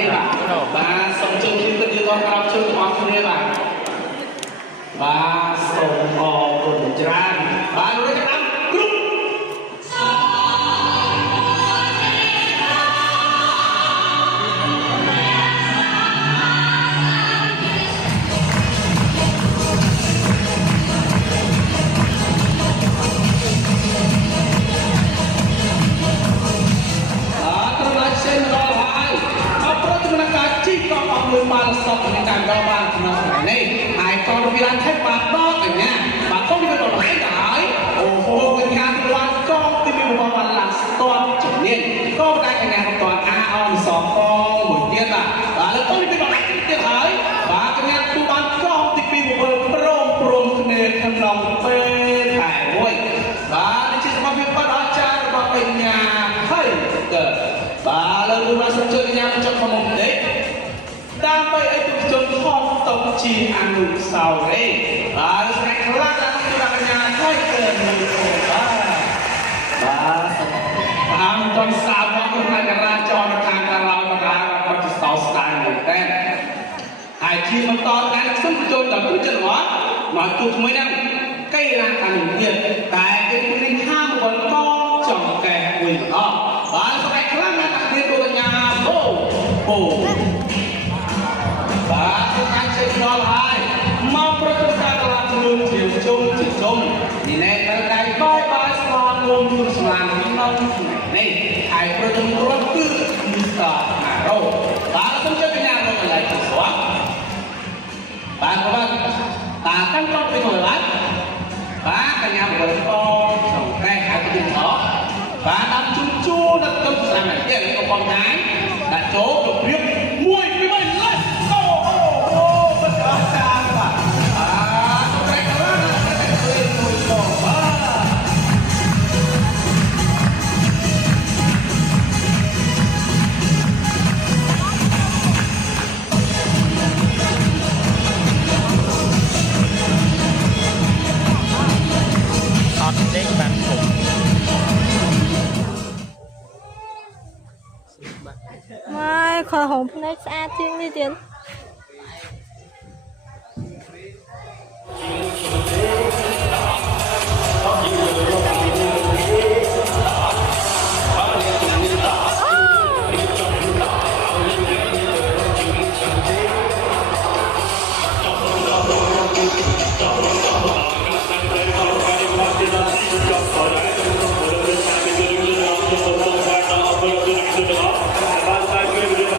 នេះបាទសូមជម្រាបទៅយើងអរគុណបងប្អូនគ្នាបាទសូមអរគុណច្រើនបាទលោកចាំគ្រប់มือมาสอบในการดอบ้านน้องนี่ไอ้ตอนเวลาใช้ปากดอกอย่างเงี้ยปากต้องมีกระโดดให้ได้โอ้โหเป็นงานวันจองที่มีประมาณหลักตอนจุดเนี้ยก็ได้คะแนนตอนอาออนสองกองหมดเนี้ยละแล้วต้องมีกระโดดให้ได้หายปากคะแนนตัววันจองที่มีประมาณโปร่งคะแนนทำนองเป็นถ่ายไว้ปากในชิ้นสมาพิมพ์ปัจจัยมาเป็นงานให้เกิดปากแล้วดูมาสนใจงานจะขโมยเด็กដើម្បីឲ្យទុជនខំតបជាអនុស្សាវរីយ៍ហើយស្នេហ៍ខ្លាំងដល់ទីកញ្ញាហើយកើនៅបាទតាមតនសាវកក្នុងចរាចរណ៍ខាងក្រៅមកដល់គាត់จะសោស្ដាយមែនតើហើយជាបន្តការសុំចូលដល់ទុជនមកជួបជាមួយនឹងកីឡាការិយាតែគេមានខាងបន្តចង់កែមួយម្ដងបាទស្នេហ៍ខ្លាំងដល់ទីកញ្ញាអូបាទការចេញដល់ហើយមកប្រតិបត្តិការលឿនជាជុំនេះណែត្រូវតែបាយស្លាលងជួយស្លាក្នុងនេះហើយប្រតិបត្តិរដ្ឋគឺមីស្តាណារ៉ូបាទសូមជម្រាបកញ្ញារកកន្លែងស្វាប់បាទតាតាំងតពីនោះបាទកញ្ញាបរិបទក្នុងតែហើយទៅអស់បាទតាមជួដល់ទៅស្រាំតែក៏បងដែរដាក់ចូលជម្រាបមួយពីរលេសขอหอมในสะอาดจริงดิเจนต้องยิงเลย